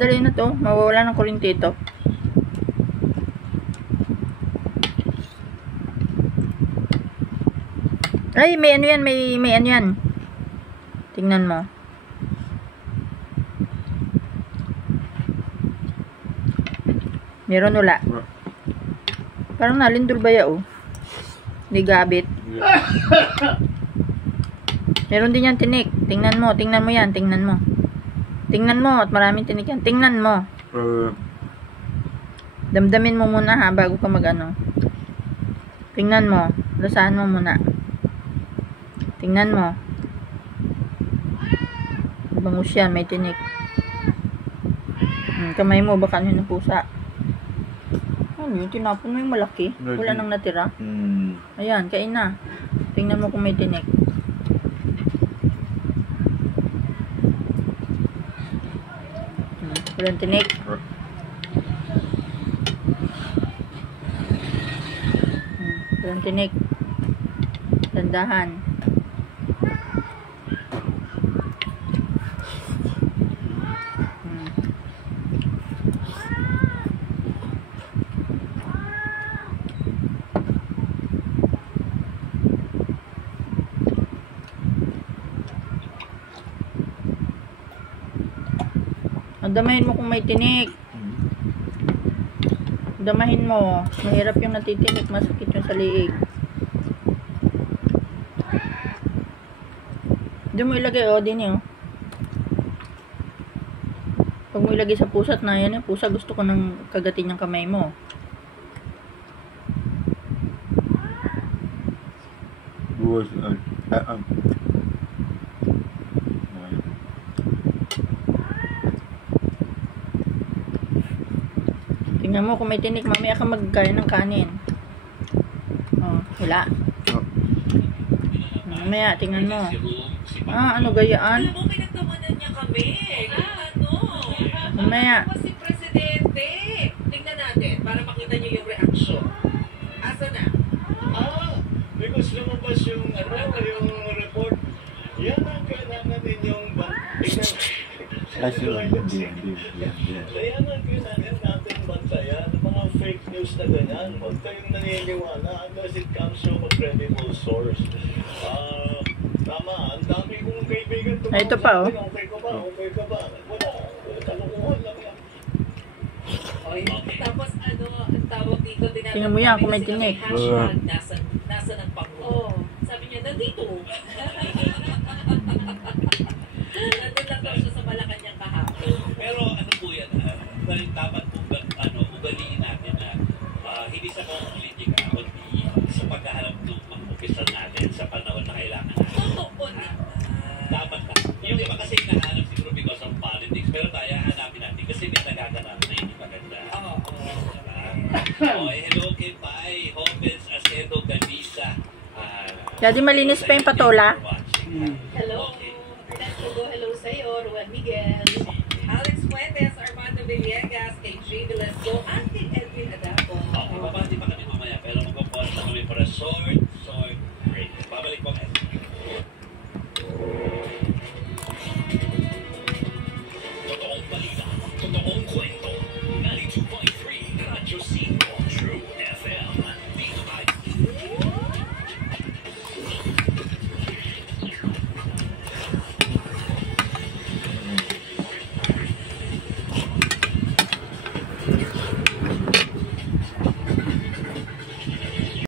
Dali na to, mawawala ng kuryente ito. Ay, may ano yan, may ano yan. Tingnan mo. Meron wala. Parang nalindol ba ya oh. Hindi gabit. Meron din yan tinik. Tingnan mo yan, tingnan mo. Tingnan mo at maraming tinik yan. Tingnan mo. Damdamin mo muna ha bago ka mag-ano. Tingnan mo. Lasahan mo muna. Tingnan mo. Bangus yan, may tinik. Kamay mo, baka ano yung pusa. Ano yun, tinapon mo yung malaki. Wala nang natira. Ayan, kain na. Tingnan mo kung may tinik. Walang tinik. Walang tinik. Tandahan. Damahin mo kung may tinik. Damahin mo. Mahirap yung natitinik. Masakit yung sa liig. Diyan mo ilagay. O, din yun. Pag mo ilagay sa pusa at na yan. Pusa gusto ko nang kagatin yung kamay mo. Tingnan mo kung may tinik, mamaya ka magkaya ng kanin. Oh, wala. Mamaya, tingnan mo. Ano gayaan? Alam mo, pinagtamanan niya kami. Ano? Mamaya. Si Presidente. Tingnan natin, para makita niyo yung reaction. Asa na? Because lumabas yung report. Yan ang kailangan ninyong Kaya kailangan natin bantayan ang mga fake news na ganyan. Huwag kayong naniniwala unless it comes from a credible source. Tama, ang dami kong kaibigan. Ito pa oh. Okay ka ba? Okay ka ba? Wala. Kalukuhan lang yan. Okay. Tapos ano, ang tawag dito, tingnan mo yan kung may tinik. Nasa ng Pangulo. Sabi niya, nandito. Nandun lang daw siya sa Malacanang kahapon. Pero ano po yan, dapat po ugaliin natin na hindi sa politika, kundi sa paghahanap ng mga opisyal natin sa panahon na kailangan natin. Totoo na. Dapat na. Yung iba kasi hinahanap siguro because of politics, pero tayo hanapin natin kasi may nagaganap na hindi maganda. Hello kay Pai, Hopens, Acedo, Ganisa. Daddy, malinis pa yung patola? Hello. Hello sa'yo, Ruel Miguel. Alex Fuentes, Armando Villegas, kay J. Velasco, at kay Edwin Adapo. Babati pa kami mamaya, pero magpapost na kami para short